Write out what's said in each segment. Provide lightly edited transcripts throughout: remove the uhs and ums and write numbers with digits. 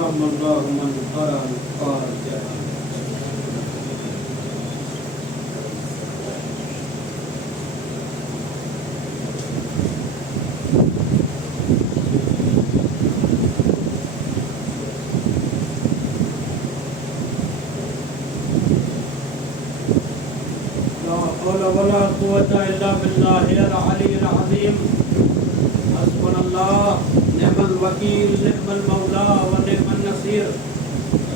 جزاهم الله من قرأ الفاتحة. ولا قوة إلا بالله العلي العظيم. حسبنا الله نعم الوكيل نعم المولى ونعم النصير.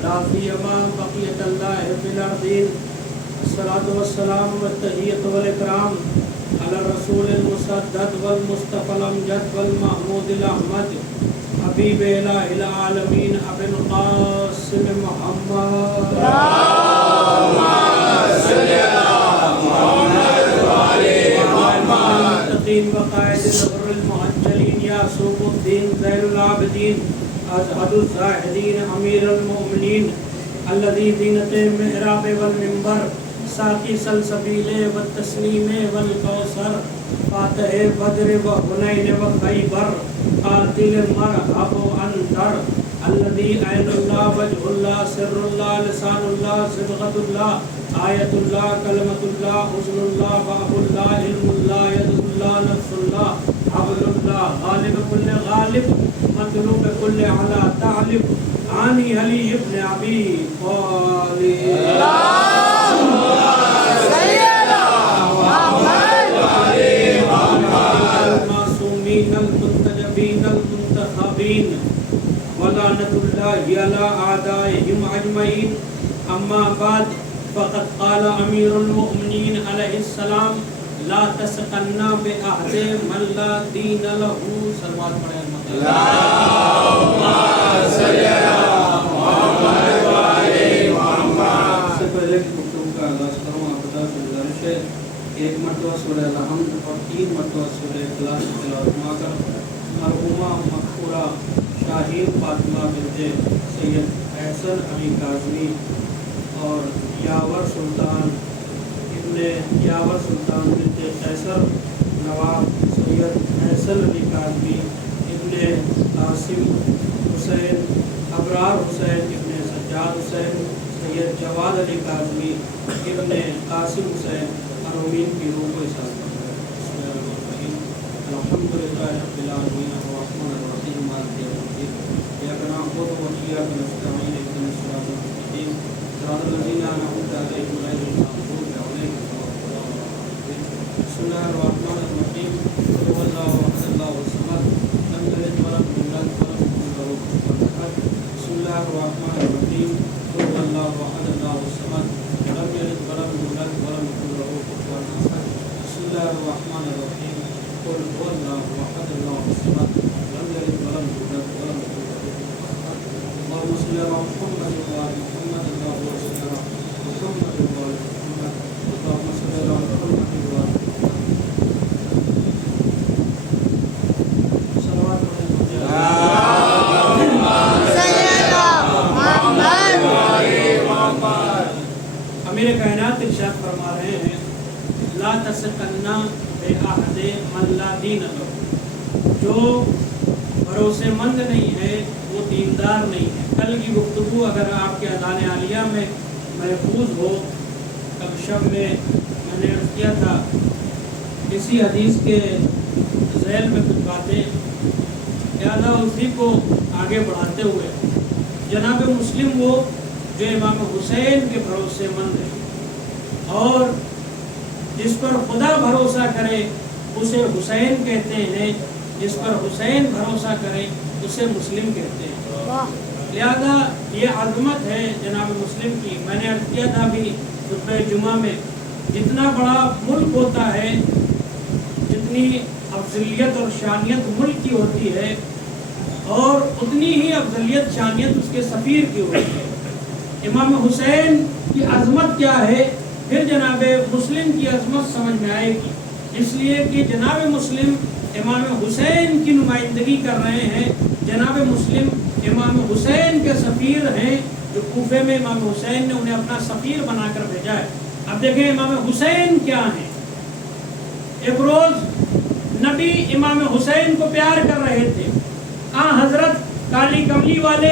لا سيما بقية الله في الأرضين. الصلاة والسلام والتحية والإكرام على الرسول المسدد والمصطفى الأمجد والمحمود الأحمد حبيب إله العالمين أبي القاسم محمد. اللهم صل على محمد وعلى المتقين وقائد الغر المهجلين يعصوب الدين زين العابدين أزهد الزاهدين أمير المؤمنين الذي زينة المحراب والمنبر ساقي سلسبيل والتسليم والكوثر فاتح بدر وحنين وخيبر قاتل مرحب أنذر الذي عين الله وجه الله سر الله لسان الله صبغة الله آية الله كلمة الله حسن الله باب الله علم الله يد الله نفس الله حبل الله غالب كل غالب مطلوب كل على تعلب عاني علي ابن أبي طالب. اللهم صل على محمد وعلى محمد. المعصومين المنتجبين المنتخبين ولعنة الله على أعدائهم أجمعين. أما بعد فقد قال أمير المؤمنين عليه السلام لا تسقنا بأحد من لا دين له. صلوات پڑھیں. اللهم صل على محمد وعلى محمد. سے پہلے گفتگو کا آغاز کروں آپ بتا سے گزارش ہے ایک مرتبہ سورہ الحمد اور 3 مرتبہ سورہ اخلاص کی تلاوت فرما کر مرحومہ مغفورہ شاہین فاطمہ بنت سید احسن علی کاظمی اور یاور سلطان بنت قیصر نواب سید احسن علی کاظمی ابن قاسم حسین ابرار حسین ابن سجاد حسین سید جواد علی کاظمی ابن قاسم حسین ارومین کی روح کو احساس کرتا ہے. الحمدللہ رب العالمین الرحمن الرحیم مالک یوم الدین ایاک نعبد و ایاک نستعین اهدنا الصراط المستقیم صراط الذین انعمت علیہم غیر المغضوب علیہم ولا الضالین. بسم اللہ الرحمن الرحیم. قل هو اللہ احد اللہ الصمد لم یلد ولم یولد ولم یکن له کفوا احد. بسم اللہ الرحمن الرحیم. قل هو اللہ احد اللہ الصمد لم یلد ولم یولد ولم یکن له کفوا احد. بسم اللہ الرحمن الرحیم. قل هو اللہ احد اللہ الصمد لم یلد ولم یولد ولم یکن له کفوا احد. اللهم صل على محمد وعلى محمد. اللهم صل على محمد وعلى محمد. اللهم صل على محمد وعلى محمد. صلوات امیر کائنات ارشاد فرما رہے ہیں لا تسقنا بأحد من لا دین له. جو بھروسے مند نہیں ہے وہ دیندار نہیں ہے. کل کی گفتگو اگر آپ کے اذان عالیہ میں محفوظ ہو تب شب میں نے عرض کیا تھا اسی حدیث کے ذیل میں کچھ باتیں لہٰذا اسی کو آگے بڑھاتے ہوئے جناب مسلم وہ جو امام حسین کے بھروسے مند ہے اور جس پر خدا بھروسہ کرے اسے حسین کہتے ہیں, جس پر حسین بھروسہ کرے اسے مسلم کہتے ہیں. لہذا یہ عظمت ہے جناب مسلم کی. میں نے عرض کیا تھا بھی خطبہ جمعہ میں جتنا بڑا ملک ہوتا ہے جتنی افضلیت اور شانیت ملک کی ہوتی ہے اور اتنی ہی افضلیت شانیت اس کے سفیر کی ہوتی ہے. امام حسین کی عظمت کیا ہے پھر جناب مسلم کی عظمت سمجھ میں آئے گی. اس لیے کہ جناب مسلم امام حسین کی نمائندگی کر رہے ہیں. جناب مسلم امام حسین کے سفیر ہیں جو کوفے میں امام حسین نے انہیں اپنا سفیر بنا کر بھیجا ہے. اب دیکھیں امام حسین کیا ہیں. ایک روز نبی امام حسین کو پیار کر رہے تھے. حضرت کالی کملی والے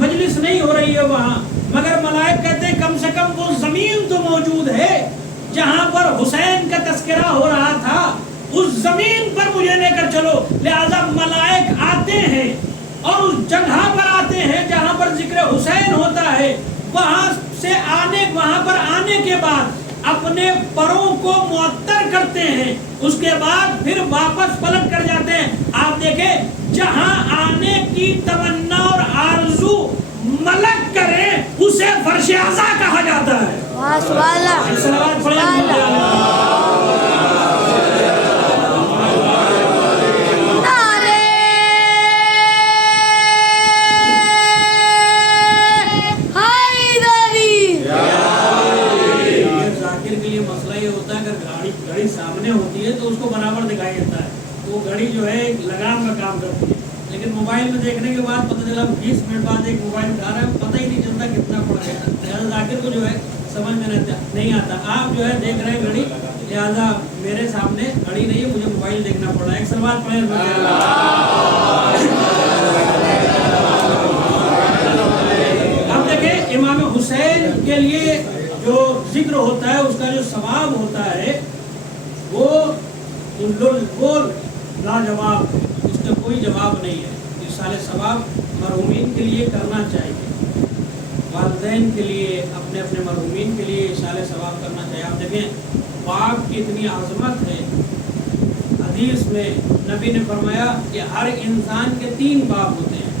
مجلس نہیں ہو رہی ہے وہاں، مگر ملائک کہتے ہیں کم سے کم وہ زمین تو موجود ہے جہاں پر حسین کا تذکرہ ہو رہا تھا، اس زمین پر مجھے لے کر چلو۔ لہذا ملائک آتے ہیں اور اس جگہ پر آتے ہیں جہاں پر ذکر حسین ہوتا ہے، وہاں پر آنے کے بعد اپنے پروں کو معطر کرتے ہیں، اس کے بعد پھر واپس پلٹ کر جاتے ہیں۔ آپ دیکھیں جہاں آنے کی تمنا اور آرزو ملک کرے اسے فرش اعلیٰ کہا جاتا ہے۔ گھڑی سامنے ہوتی ہے تو اس کو برابر دکھائی دیتا ہے، وہ گھڑی جو ہے لگام کا کام کرتی ہے، لیکن موبائل میں دیکھنے کے بعد پتہ چلا 20 منٹ بعد ایک موبائل اٹھا رہا ہے، پتہ ہی نہیں چلتا کتنا پڑ گیا۔ ذاکر کو جو ہے سمجھ میں نہیں آتا۔ آپ جو ہے دیکھ رہے ہیں گھڑی، لہٰذا میرے سامنے گھڑی نہیں ہے، مجھے موبائل دیکھنا پڑ رہا ہے۔ ایک سلوات پڑھیں۔ اب دیکھیں امام حسین کے لیے جو ذکر ہوتا ہے، اس کا جو ثواب ہوتا ہے وہ لاجواب ہے، اس کا کوئی جواب نہیں ہے۔ ایصال ثواب مرحومین کے لیے کرنا چاہیے، والدین کے لیے، اپنے اپنے مرحومین کے لیے ایصال ثواب کرنا چاہیے۔ آپ دیکھیں باپ کی اتنی عظمت ہے، حدیث میں نبی نے فرمایا کہ ہر انسان کے 3 باپ ہوتے ہیں۔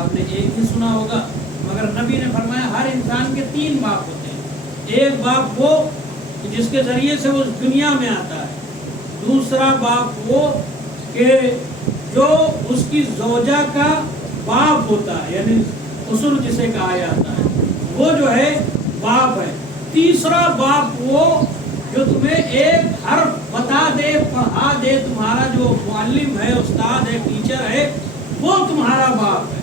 آپ نے ایک ہی سنا ہوگا، مگر نبی نے فرمایا ہر انسان کے 3 باپ ہوتے ہیں۔ ایک باپ وہ جس کے ذریعے سے وہ دنیا میں آتا ہے، دوسرا باپ وہ کہ جو اس کی زوجہ کا باپ ہوتا ہے، یعنی اسر جسے کہا جاتا ہے، وہ جو ہے باپ ہے، تیسرا باپ وہ جو تمہیں ایک حرف بتا دے، پڑھا دے، تمہارا جو معلم ہے، استاد ہے، ٹیچر ہے، وہ تمہارا باپ ہے۔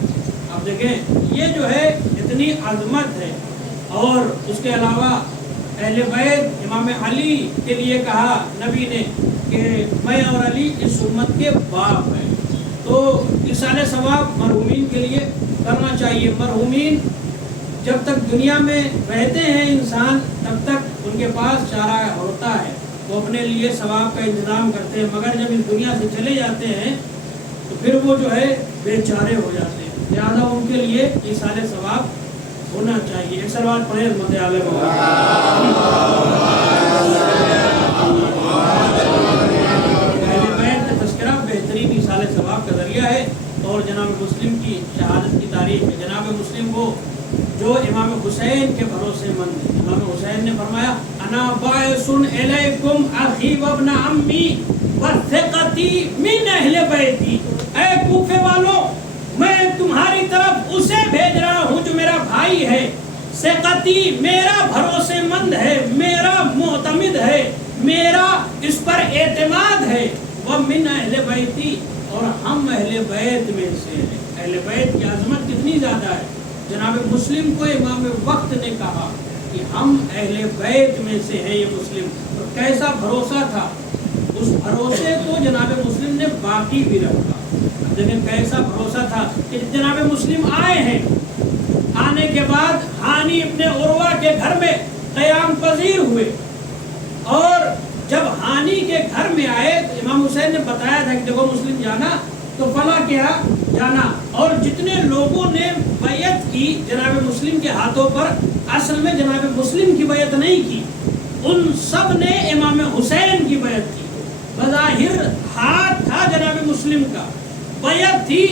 اب دیکھیں یہ جو ہے اتنی عظمت ہے۔ اور اس کے علاوہ اہل بیت امام علی کے لیے کہا نبی نے کہ میں اور علی اس امت کے باپ ہیں۔ تو ایصال ثواب مرحومین کے لیے کرنا چاہیے۔ مرحومین جب تک دنیا میں رہتے ہیں انسان، تب تک ان کے پاس چارہ ہوتا ہے، وہ اپنے لیے ثواب کا انتظام کرتے ہیں، مگر جب اس دنیا سے چلے جاتے ہیں تو پھر وہ جو ہے بے چارے ہو جاتے ہیں۔ لہٰذا ان کے لیے ایصال ثواب ہونا چاہیے۔ ایک سلوات پڑھیں رحمت علیہ تذکرہ بہترین ایصال ثواب کا ذریعہ ہے۔ اور جناب مسلم کی شہادت کی تاریخ ہے، جناب مسلم وہ جو امام حسین کے بھروسے مند ہیں۔ امام حسین نے فرمایا انا باعث الیکم اخی وابن عمی وثقتی من اہل بیتی، اے کوفے والوں میں تمہاری طرف اسے بھیج رہا ہوں جو میرا بھائی ہے، ثقتی میرا بھروسے مند ہے، میرا معتمد ہے، میرا اس پر اعتماد ہے، ومن اہل بیتی اور ہم اہل بیت میں سے ہیں۔ اہل بیت کی عظمت کتنی زیادہ ہے۔ جناب مسلم کو امام وقت نے کہا کہ ہم اہل بیت میں سے ہیں یہ مسلم، اور کیسا بھروسہ تھا، اس بھروسے کو جناب مسلم نے باقی بھی رکھا۔ دیکھیں کیسا بھروسہ تھا کہ جناب مسلم آئے ہیں، آنے کے بعد ہانی ابن عروہ کے گھر میں قیام پذیر ہوئے، اور جب ہانی کے گھر میں آئے تو امام حسین نے بتایا تھا کہ دیکھو مسلم جانا تو فلاں کیا جانا، اور جتنے لوگوں نے بیعت کی جناب مسلم کے ہاتھوں پر، اصل میں جناب مسلم کی بیعت نہیں کی، ان سب نے امام حسین کی بیعت کی۔ بظاہر ہاتھ تھا جناب مسلم کا، بیعت تھی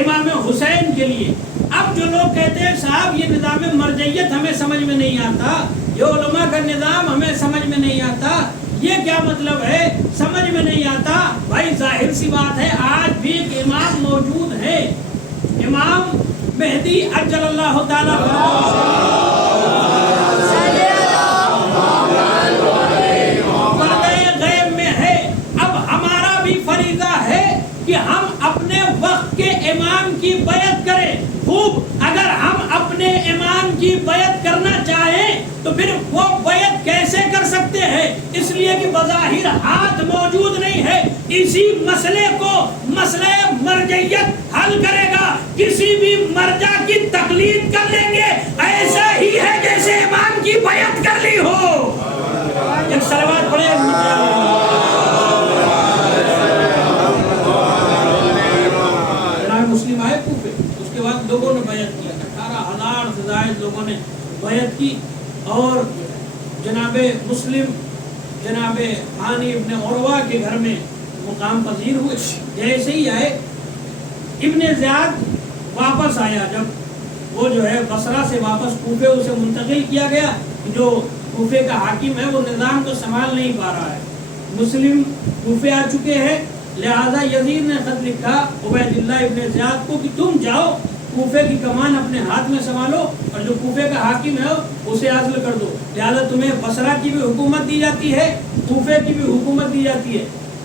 امام حسین کے لیے۔ اب جو لوگ کہتے ہیں صاحب یہ نظام مرجعیت ہمیں سمجھ میں نہیں آتا، یہ علماء کا نظام ہمیں سمجھ میں نہیں آتا، یہ کیا مطلب ہے، سمجھ میں نہیں آتا، بھائی ظاہر سی بات ہے آج بھی ایک امام موجود ہے، امام مہدی اجل اللہ تعالیٰ پردے غیب میں ہے۔ اب ہمارا بھی فریضہ ہے کہ ہم اپنے وقت کے امام کی بیعت کریں۔ خوب، اگر ہم اپنے امام کی بیعت کرنا چاہیں تو پھر وہ بیعت کیسے کر سکتے ہیں؟ اس لیے کہ بظاہر ہاتھ موجود نہیں ہے۔ اسی مسئلے کو مسئلہ مرجعیت حل کرے گا۔ کسی بھی مرجع کی تقلید کر لیں گے ایسا ہی ہے جیسے امام کی بیعت کر لی ہو. ایک صلوات پڑھے. جناب مسلم آئے کوفے، اس کے بعد لوگوں نے بیعت کیا، 18,000 سے زائد لوگوں نے بیعت کی اور جناب مسلم جناب ہانی ابن عروہ کے گھر میں مقام پذیر ہوئے. جیسے ہی آئے ابن زیاد واپس آیا، جب وہ جو ہے بصرہ سے واپس کوفے اسے منتقل کیا گیا، جو کوفے کا حاکم ہے وہ نظام کو سنبھال نہیں پا رہا ہے. مسلم کوفے آ چکے ہیں، لہذا یزید نے خط لکھا عبید اللہ ابن زیاد کو کہ تم جاؤ کوفے کی کمان اپنے ہاتھ میں سنبھالو اور جو کوفے کا حاکم ہے اسے عزل کر دو. لہذا تمہیں بصرہ کی بھی حکومت دی جاتی ہے، کوفے کی بھی حکومت دی جاتی ہے.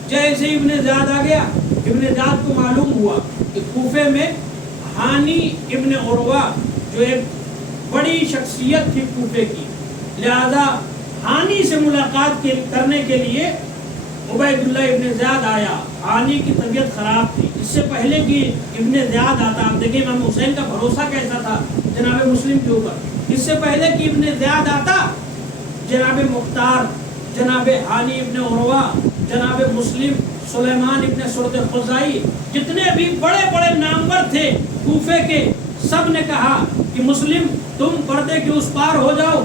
جیسے ابن زیاد آ گیا، ابن زیاد کو معلوم ہوا کہ کوفے میں ہانی ابن عروہ جو ایک بڑی شخصیت تھی کوفے کی، لہذا ہانی سے ملاقات کرنے کے لیے عبید اللہ ابن زیاد آیا. ہانی کی طبیعت خراب تھی. اس سے پہلے کہ ابن زیاد آتا، آپ دیکھیں امام حسین کا بھروسہ کیسا تھا جناب مسلم کے اوپر. اس سے پہلے کہ ابن زیاد آتا، جناب مختار، جناب ہانی ابن عروہ، جناب مسلم، سلیمان ابن سرد خزائی، جتنے بھی بڑے بڑے نامور تھے کوفے کے، سب نے کہا کہ مسلم تم پردے کے اس پار ہو جاؤ.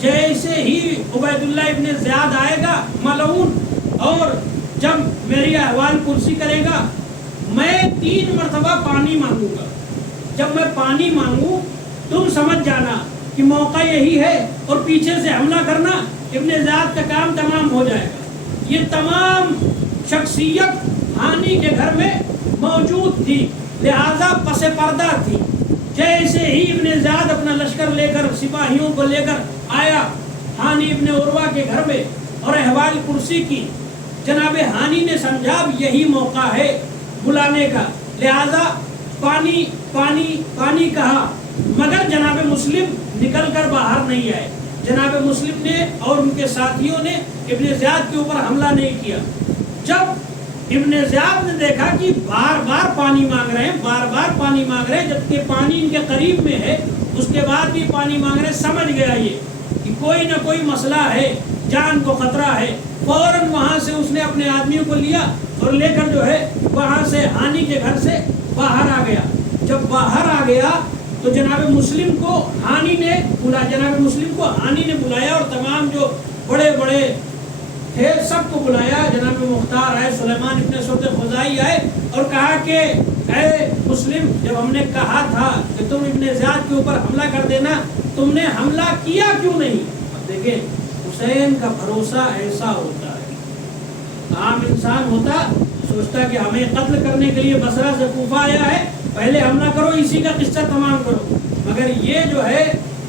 جیسے ہی عبید اللہ ابن زیاد آئے گا ملعون، اور جب میری احوال پرسی کرے گا میں 3 مرتبہ پانی مانگوں گا. جب میں پانی مانگوں تم سمجھ جانا کہ موقع یہی ہے اور پیچھے سے حملہ کرنا، ابن زیاد کا کام تمام ہو جائے گا. یہ تمام شخصیت ہانی کے گھر میں موجود تھی، لہذا پس پردہ تھی. جیسے ہی ابن زیاد اپنا لشکر لے کر، سپاہیوں کو لے کر آیا ہانی ابن عروہ کے گھر میں اور احوال پرسی کی، جناب ہانی نے سمجھا یہی موقع ہے بلانے کا، لہذا پانی پانی پانی کہا، مگر جناب مسلم نکل کر باہر نہیں آئے. جناب مسلم نے اور ان کے ساتھیوں نے ابن زیاد کے اوپر حملہ نہیں کیا. جب ابن زیاد نے دیکھا کہ بار بار پانی مانگ رہے ہیں، بار بار پانی مانگ رہے ہیں، جبکہ پانی ان کے قریب میں ہے، اس کے بعد بھی پانی مانگ رہے ہیں، سمجھ گیا یہ کہ کوئی نہ کوئی مسئلہ ہے، جان کو خطرہ ہے. فوراً وہاں سے اس نے اپنے آدمیوں کو لیا اور لے کر جو ہے وہاں سے ہانی کے گھر سے باہر آ گیا. جب باہر آ گیا تو جناب مسلم کو ہانی نے بلایا اور تمام جو بڑے بڑے تھے سب کو بلایا. جناب مختار آئے، سلیمان ابن سرد خزائی آئے اور کہا کہ اے مسلم، جب ہم نے کہا تھا کہ تم ابن زیاد کے اوپر حملہ کر دینا، تم نے حملہ کیا کیوں نہیں؟ اب دیکھیں حسین کا بھروسہ ایسا ہوتا ہے، عام انسان ہوتا سوچتا کہ ہمیں قتل کرنے کے لیے بصرہ سے کوفہ آیا ہے، پہلے حملہ کرو، اسی کا قصہ تمام کرو. مگر یہ جو ہے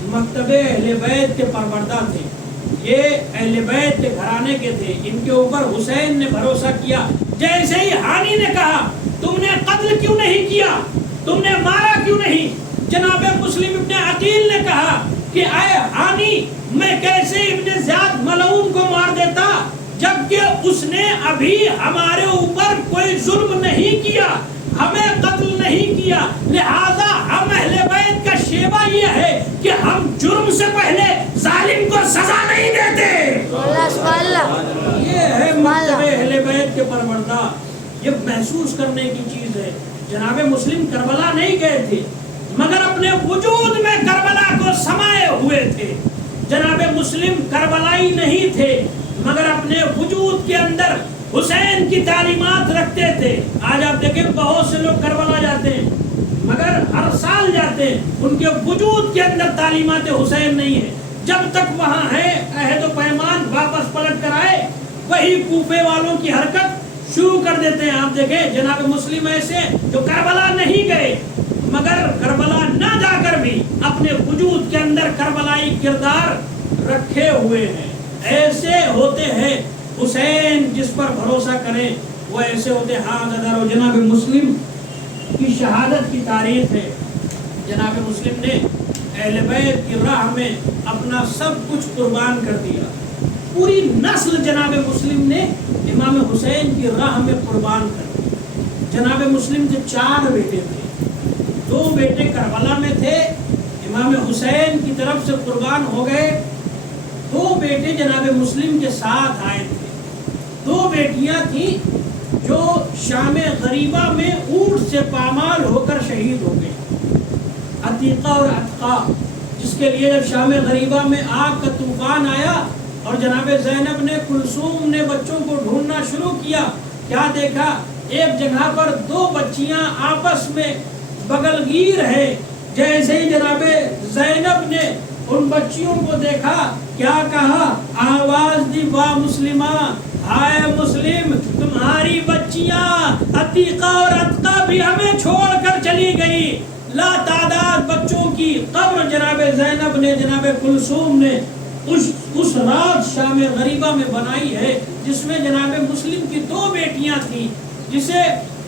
مکتب اہل بیت کے پروردہ تھے، یہ اہل بیت کے گھرانے کے تھے، ان کے اوپر حسین نے بھروسہ کیا. جیسے ہی ہانی نے کہا تم نے قتل کیوں نہیں کیا، تم نے مارا کیوں نہیں، جناب مسلم ابن عقیل نے کہا کہ اے ہانی، میں کیسے ابن زیاد ملعون کو مار دیتا جبکہ اس نے ابھی ہمارے اوپر کوئی ظلم نہیں کیا، ہمیں قتل نہیں کیا، لہذا ہم اہل بیت کا شیوہ یہ ہے کہ ہم جرم سے پہلے ظالم کو سزا نہیں دیتے. یہ ہے مکتب اہل بیت کے پروردہ. یہ محسوس کرنے کی چیز ہے. جناب مسلم کربلا نہیں گئے تھے مگر اپنے وجود میں کربلا کو سمائے ہوئے تھے. جناب مسلم کربلائی نہیں تھے مگر اپنے وجود کے اندر حسین کی تعلیمات رکھتے تھے. آج آپ دیکھیں بہت سے لوگ کربلا جاتے ہیں مگر ہر سال جاتے ہیں، ان کے وجود کے اندر تعلیمات حسین نہیں ہے. جب تک وہاں ہے عہد و پیمان واپس پلٹ کر آئے وہی کوفے والوں کی حرکت شروع کر دیتے ہیں. آپ دیکھیں جناب مسلم ایسے جو کربلا نہیں گئے مگر کربلا نہ جا کر بھی اپنے وجود کے اندر کربلائی کردار رکھے ہوئے ہیں. ایسے ہوتے ہیں حسین جس پر بھروسہ کریں وہ ایسے ہوتے. ہاں غدر و جناب مسلم کی شہادت کی تاریخ ہے. جناب مسلم نے اہل بیت کی راہ میں اپنا سب کچھ قربان کر دیا. پوری نسل جناب مسلم نے امام حسین کی راہ میں قربان کر دی. جناب مسلم کے 4 بیٹے تھے. دو بیٹے کربلا میں تھے، امام حسین کی طرف سے قربان ہو گئے، دو بیٹے جناب مسلم کے ساتھ آئے تھے، دو بیٹیاں تھیں جو شام غریبہ میں اونٹ سے پامال ہو کر شہید ہو گئے، عتیقہ اور عتقہ، جس کے لیے جب شام غریبہ میں آگ کا طوفان آیا اور جناب زینب نے، کلثوم نے بچوں کو ڈھونڈنا شروع کیا، کیا دیکھا؟ ایک جگہ پر دو بچیاں آپس میں بغل گیر ہے۔ جیسے ہی جناب زینب نے ان بچیوں کو دیکھا، کیا کہا؟ آواز دی، واہ مسلمہ، ہائے مسلم، تمہاری بچیاں عتیقہ اور عتقہ بھی ہمیں چھوڑ کر چلی گئی۔ لا تعداد بچوں کی قبر جناب زینب نے، جناب کلثوم نے اس رات شام غریبہ میں بنائی ہے، جس میں جناب مسلم کی دو بیٹیاں تھیں، جسے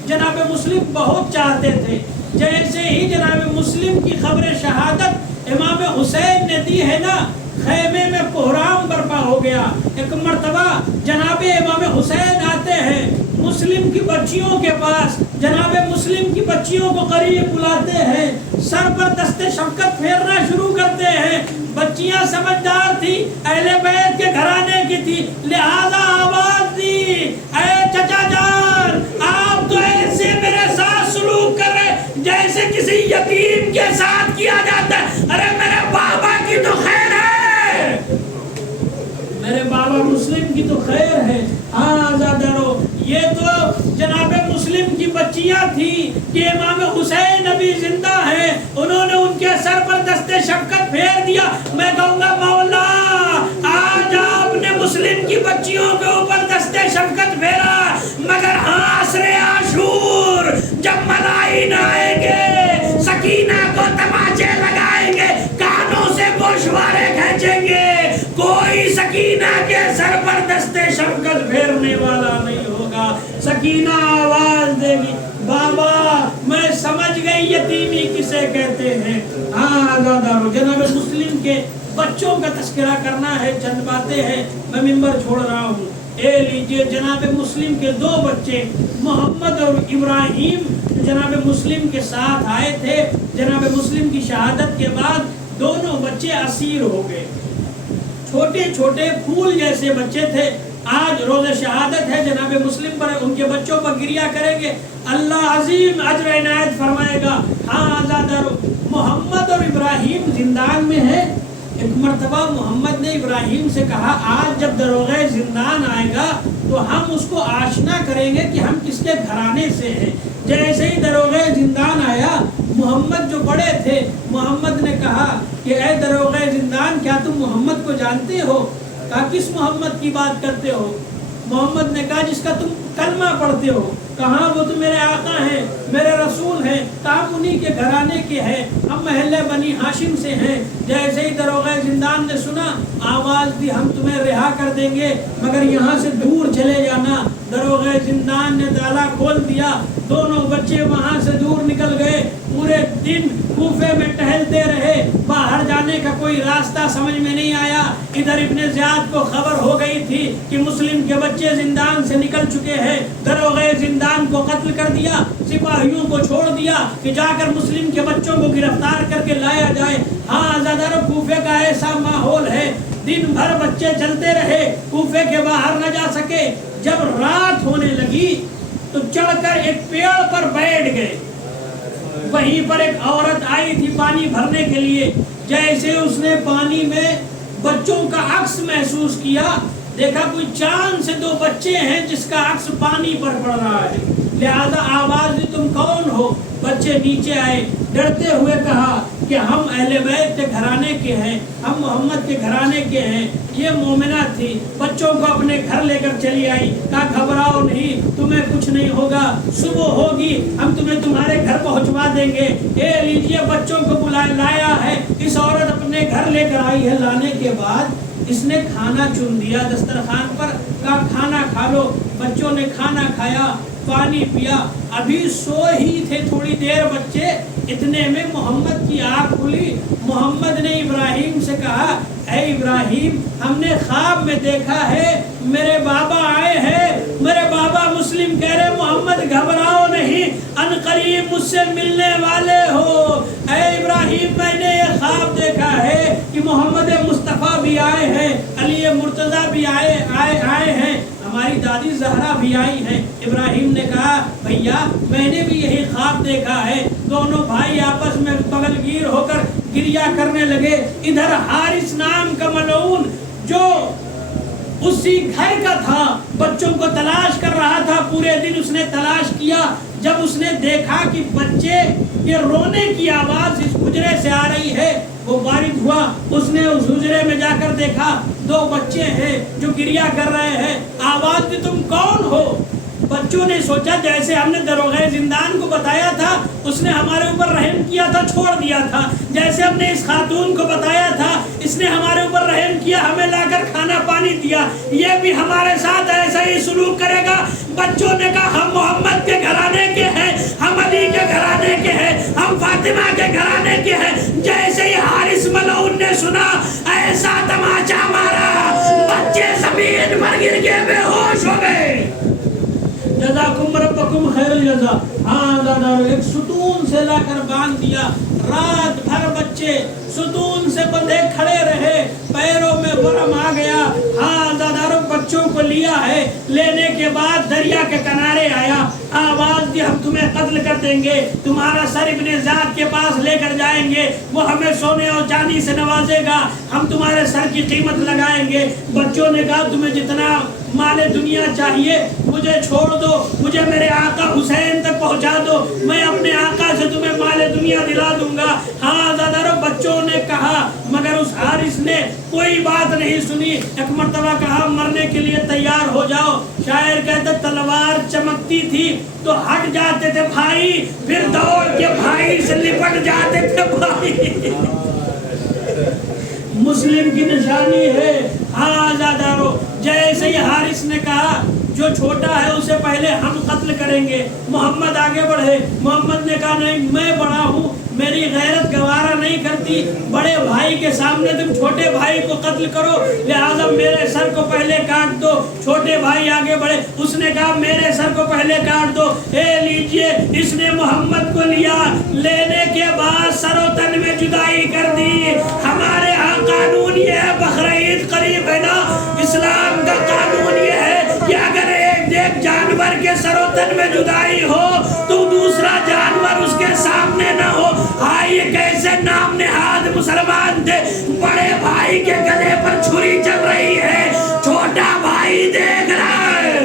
جناب مسلم بہت چاہتے تھے۔ جیسے ہی جناب مسلم کی خبر شہادت امام حسین نے دی ہے نا، خیمے میں کوہرام برپا ہو گیا۔ ایک مرتبہ جناب امام حسین آتے ہیں مسلم کی بچیوں کے پاس، جناب مسلم کی بچیوں کو قریب بلاتے ہیں، سر پر دست شفقت پھیرنا شروع کرتے ہیں۔ بچیاں سمجھدار تھی، اہل بیت کے گھرانے کی تھی، لہذا آواز دی، اے چچا جان، آپ تو ایسے میرے ساتھ سلوک کر رہے جیسے کسی یتیم کے ساتھ کیا جاتا ہے۔ ارے میرے بابا کی تو خیر ہے، میرے بابا مسلم کی تو خیر ہے، ہاں آزاد رہو۔ یہ تو جناب مسلم کی بچیاں تھیں کہ امام حسین ابھی زندہ ہیں، انہوں نے ان کے سر پر دست شفقت پھیر دیا۔ میں کہوں گا مولا، آج آپ نے مسلم کی بچیوں کے اوپر دست شفقت پھیرا، مگر عصر عاشور جب ملائن آئیں گے، سکینہ کو تماچے لگائیں گے، کانوں سے گوشوارے کھینچیں گے، کوئی سکینہ کے سر پر دست شفقت پھیرنے والا نہیں ہوگا۔ سکینہ آواز دے گی، بابا میں سمجھ گئی یتیمی کسے کہتے ہیں۔ ہاں آزادارو، جناب مسلم کے بچوں کا تذکرہ کرنا ہے، چند باتیں ہیں، میں ممبر چھوڑ رہا ہوں۔ اے لیجئے، جناب مسلم کے دو بچے محمد اور ابراہیم جناب مسلم کے ساتھ آئے تھے۔ جناب مسلم کی شہادت کے بعد دونوں بچے اسیر ہو گئے، چھوٹے چھوٹے پھول جیسے بچے تھے۔ آج روز شہادت ہے، جناب مسلم پر ان کے بچوں پر گریہ کریں گے، اللہ عظیم اجر عنایت فرمائے گا۔ ہاں آزادارو، محمد اور ابراہیم زندان میں ہیں۔ ایک مرتبہ محمد نے ابراہیم سے کہا، آج جب دروغہ زندان آئے گا تو ہم اس کو آشنا کریں گے کہ ہم کس کے گھرانے سے ہیں۔ جیسے ہی دروغہ زندان آیا، محمد جو بڑے تھے، محمد نے کہا کہ اے دروغہ زندان، کیا تم محمد کو جانتے ہو؟ کہا کس محمد کی بات کرتے ہو؟ محمد نے کہا جس کا تم کلمہ پڑھتے ہو۔ کہاں؟ وہ تو میرے آقا ہیں، میرے رسول ہیں، ہم انہی کے گھرانے کے ہیں، ہم محلے بنی ہاشم سے ہیں۔ جیسے ہی دروغہ زندان نے سنا، آواز دی، ہم تمہیں رہا کر دیں گے مگر یہاں سے دور چلے جانا۔ دروغہ زندان نے تالا کھول دیا، دونوں بچے وہاں سے دور نکل گئے، پورے دن کوفے میں ٹہلتے رہے، باہر جانے کا کوئی راستہ سمجھ میں نہیں آیا۔ ادھر ابن زیاد کو خبر ہو گئی تھی کہ مسلم کے بچے زندان سے نکل چکے ہیں، دروغہ زندان کو قتل کر دیا، سپاہیوں کو چھوڑ دیا کہ جا کر مسلم کے بچوں کو گرفتار کر کے لایا جائے۔ ہاں آزادارو، کوفے کا ایسا ماحول ہے، دن بھر بچے چلتے رہے، کوفے کے باہر نہ جا سکے۔ جب رات ہونے لگی تو چڑھ کر ایک پیڑ پر بیٹھ گئے۔ وہیں پر ایک عورت آئی تھی پانی بھرنے کے لیے، جیسے اس نے پانی میں بچوں کا عکس محسوس کیا، دیکھا کوئی چاند سے دو بچے ہیں جس کا عکس پانی پر پڑ رہا ہے، لہذا آواز دی، تم کون ہو؟ بچے نیچے آئے، ڈرتے ہوئے کہا کہ ہم اہل بیت کے گھرانے کے ہیں، ہم محمد کے گھرانے کے ہیں۔ یہ مومنہ تھی، بچوں کو اپنے گھر لے کر چلی آئی، کہا گھبراؤ نہیں، تمہیں کچھ نہیں ہوگا، صبح ہوگی ہم تمہیں تمہارے گھر پہنچوا دیں گے۔ اے لیجئے، بچوں کو لایا ہے، اس عورت اپنے گھر لے کر آئی ہے۔ لانے کے بعد اس نے کھانا چن دیا دسترخوان پر، کہا کھانا کھا لو۔ بچوں نے کھانا کھایا، پانی پیا، ابھی سو ہی تھے تھوڑی دیر بچے، اتنے میں محمد کی آنکھ کھلی۔ محمد نے ابراہیم سے کہا، اے ابراہیم، ہم نے خواب میں دیکھا ہے میرے بابا آئے ہیں، میرے بابا مسلم کہہ رہے محمد گھبراؤ نہیں، ان قریب مجھ سے ملنے والے ہو۔ اے ابراہیم میں نے یہ خواب دیکھا ہے کہ محمد مصطفیٰ بھی آئے ہیں، علی مرتضیٰ بھی آئے ہیں، ہماری دادی زہرا بھی آئی ہیں۔ ابراہیم نے کہا بھیا میں نے بھی یہی خواب دیکھا ہے۔ دونوں بھائی آپس میں بغل گیر ہو کر گریہ کرنے لگے۔ ادھر حارث نام کا ملعون جو اسی گھر کا تھا بچوں کو تلاش کر رہا تھا، پورے دن اس نے تلاش کیا۔ جب اس نے دیکھا کہ بچے کے رونے کی آواز اس حجرے سے آ رہی ہے، وہ وارد ہوا۔ اس نے اس حجرے میں جا کر دیکھا 2 بچے ہیں جو گریہ کر رہے ہیں۔ آواز دی تم کون ہو؟ بچوں نے سوچا جیسے ہم نے دروغہ زندان کو بتایا تھا، اس نے ہمارے اوپر رحم کیا تھا، چھوڑ دیا تھا۔ جیسے ہم نے اس خاتون کو بتایا تھا، اس نے ہمارے اوپر رحم کیا، ہمیں لا کر کھانا پانی دیا، یہ بھی ہمارے ساتھ ایسا ہی سلوک کرے گا۔ بچوں نے کہا ہم محمد کے گھرانے کے ہیں، ہم علی کے گھرانے کے ہیں، ہم فاطمہ کے گھرانے کے ہیں۔ جیسے ہی حارث ملعون نے سنا ایسا تماچا مارا، بچے زمین پر گر کے بے ہوش ہو گئے۔ جزاکم ربکم خیر الجزا۔ ہاں ایک ستون سے لا کر باندھ دیا، رات بھر بچے ستون سے بندھے کھڑے رہے، پیروں میں ورم آ گیا۔ ہاں دادارو بچوں کو لیا ہے، لینے کے بعد دریا کے کنارے آیا، آواز دی ہم تمہیں قتل کر دیں گے، تمہارا سر ابن زیاد کے پاس لے کر جائیں گے، وہ ہمیں سونے اور چاندی سے نوازے گا، ہم تمہارے سر کی قیمت لگائیں گے۔ بچوں نے کہا تمہیں جتنا مال دنیا چاہیے مجھے چھوڑ دو، مجھے میرے آقا حسین تک پہنچا دو، میں اپنے آقا سے تمہیں مال دنیا دلا دوں گا۔ ہاں دادارو بچوں نے کہا، مگر اس حارث نے کوئی بات نہیں سنی۔ ایک مرتبہ کہا مرنے کے لیے تیار ہو جاؤ۔ شاعر کہتا تلوار چمکتی تھی تو ہٹ جاتے تھے بھائی، پھر دوڑ کے بھائی سے لپٹ جاتے تھے بھائی۔ مسلم کی نشانی ہے۔ ہاں زادارو جیسے ہی حارث نے کہا جو چھوٹا ہے اسے پہلے ہم قتل کریں گے، محمد آگے بڑھے۔ محمد نے کہا نہیں میں بڑا ہوں، میری غیرت گوارا نہیں کرتی، بڑے بھائی کے سامنے تم چھوٹے بھائی کو قتل کرو، لہٰذا میرے سر کو پہلے کاٹ دو۔ چھوٹے بھائی آگے بڑھے، اس نے کہا میرے سر کو پہلے کاٹ دو۔ اے لیجئے، اس نے محمد کو لیا، لینے کے بعد سر و تن میں جدائی کر دی۔ ہمارے ہاں قانون یہ ہے، بقرعید قریب ہے نا، اسلام کا قانون یہ ہے کہ اگر ایک جانور کے سر و تن میں جدائی ہو تو دوسرا جانور اس کے سامنے نہ ہو۔ ہاں یہ کیسے نام نہاد مسلمان تھے، بڑے بھائی کے گلے پر چھری چل رہی ہے، چھوٹا بھائی دیکھ رہا ہے۔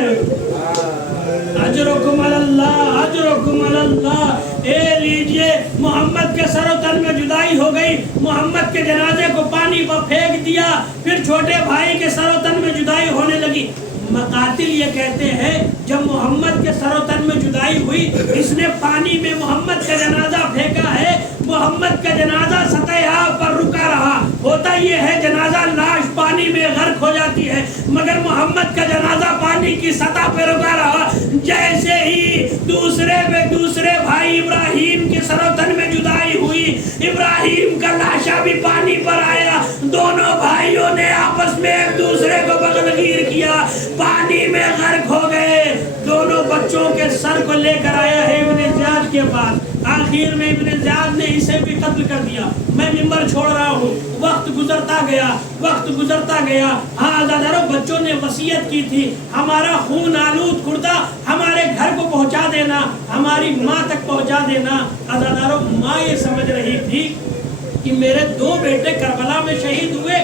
اجرکم اللہ، اجرکم اللہ۔ اے لیجئے، محمد کے سر و تن میں جدائی ہو گئی، محمد کے جنازے کو پانی پر پھینک دیا، پھر چھوٹے بھائی کے سر و تن میں جدائی ہونے لگی۔ مقاتل یہ کہتے ہیں جب محمد کے سر و تن میں جدائی ہوئی، اس نے پانی میں محمد کا جنازہ پھینکا ہے، محمد کا جنازہ سطح آب پر رکا رہا۔ ہوتا یہ ہے جنازہ لاش پانی میں غرق ہو جاتی ہے، مگر محمد کا جنازہ پانی کی سطح پہ رکا رہا۔ جیسے ہی دوسرے بھائی ابراہیم کے سر و تن میں جدائی ہوئی، ابراہیم کا لاشا بھی پانی پر آیا، دونوں بھائیوں نے آپس میں ایک دوسرے کو بغل گیر کیا، پانی میں غرق ہو گئے۔ دونوں بچوں کے سر کو لے کر آیا ہے ابن زیاد کے پاس، آخر میں ابن زیاد نے اسے بھی قتل کر دیا۔ میں منبر چھوڑ رہا ہوں، وقت گزرتا گیا۔ ہاں دادارو بچوں نے وصیت کی تھی ہمارا خون آلود کردہ ہمارے گھر کو پہنچا دینا، ہماری ماں تک پہنچا دینا۔ دادارو ماں یہ سمجھ رہی تھی کہ میرے 2 بیٹے کربلا میں شہید ہوئے،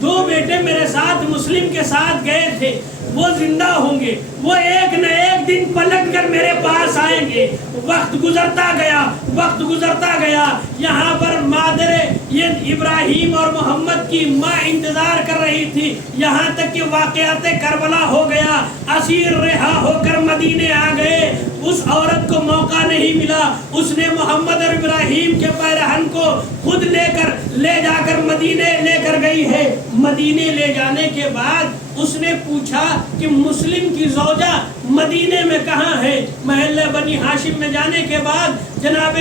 2 بیٹے میرے ساتھ مسلم کے ساتھ گئے تھے، وہ زندہ ہوں گے، وہ ایک نہ ایک دن پلٹ کر میرے پاس آئیں گے۔ وقت گزرتا گیا، یہاں پر مادر یہ ابراہیم اور محمد کی ماں انتظار کر رہی تھی، یہاں تک کہ واقعات کربلا ہو گیا، اسیر رہا ہو کر مدینے آ گئے۔ اس عورت کو موقع نہیں ملا، اس نے محمد اور ابراہیم کے پیرہن کو خود لے جا کر مدینے لے کر گئی ہے۔ مدینے لے جانے کے بعد اس نے پوچھا کہ مسلم کی زوجہ مدینے میں کہاں ہے؟ محلہ بنی ہاشم میں جانے کے بعد جناب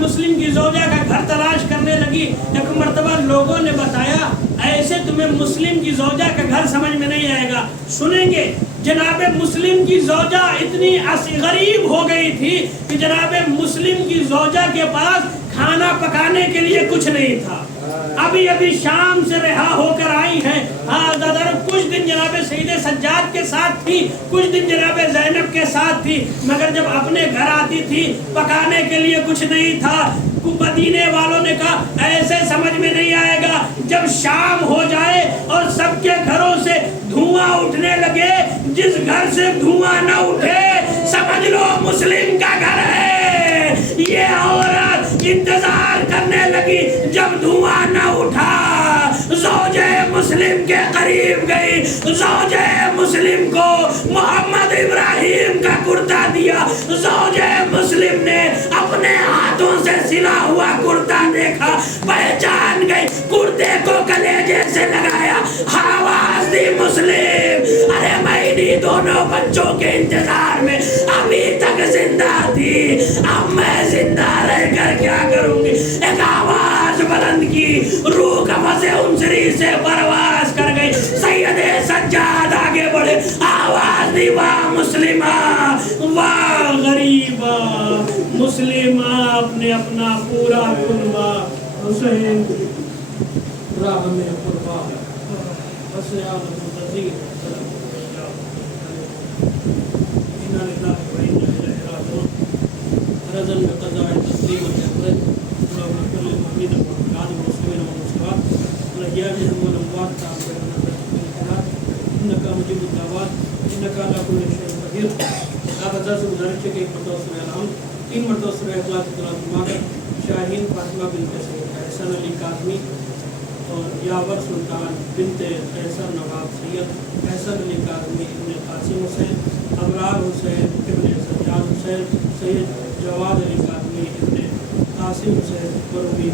مسلم کی زوجہ کا گھر تلاش کرنے لگی۔ ایک مرتبہ لوگوں نے بتایا ایسے تمہیں مسلم کی زوجہ کا گھر سمجھ میں نہیں آئے گا، سنیں گے جناب مسلم کی زوجہ اتنی غریب ہو گئی تھی کہ جناب مسلم کی زوجہ کے پاس کھانا پکانے کے لیے کچھ نہیں تھا. ابھی ابھی شام سے رہا ہو کر آئی ہیں. کچھ دن جناب سید سجاد کے ساتھ تھی, کچھ دن جناب زینب کے ساتھ تھی, مگر جب اپنے گھر آتی تھی پکانے کے لیے کچھ نہیں تھا. مدینے والوں نے کہا ایسے سمجھ میں نہیں آئے گا, جب شام ہو جائے اور سب کے گھروں سے دھواں اٹھنے لگے, جس گھر سے دھواں نہ اٹھے سمجھ لو مسلم کا گھر ہے. یہ عورت انتظار کرنے لگی, جب دھواں نہ اٹھا زوجہ مسلم کے قریب گئی, زوجہ مسلم کو محمد ابراہیم کا کرتا دیا. زوجہ مسلم نے اپنے ہاتھوں سے سلا ہوا کرتا دیکھا, پہچان گئی, کرتے کو کلیجے سے لگایا, آواز دی مسلم, ارے میں دونوں بچوں کے انتظار میں ابھی تک زندہ تھی, اب میں زندہ رہ کر کیا کروں گی. ایک آواز بلند کی, روح قفس انصری سے پرواز کر گئی. سید سجاد آگے بڑھے, آواز دی واہ مسلمہ, واہ غریبہ. مسلمہ اپنے اپنا پورا کنبہ حسین راہ میں قربا بس یاد منتظر انا للہ و انا الیہ راجعون. رضن بقضاء تسلیم الجبر اللهم اغفر للمؤمنين والمؤمنات والمسلمين والمسلمات والاحياء منهم والاموات والاموات انك مجيب الدعوات انك على كل شيء قدير. آپ حضرت سے گزارش ہے کہ ایک مرتبہ سورہ الحمد, 3 مرتبہ سورہ اخلاص کی تلاوت فرما کر شاہین فاطمہ بنت سید احسن علی کاظمی اور یاور سلطان بنت احسن نواب سید احسن علی کاظمی ابن قاسم حسین, ابرار حسین ابن سجاد حسین, سید جواد علی کاظمی ابن قاسم حسین بروی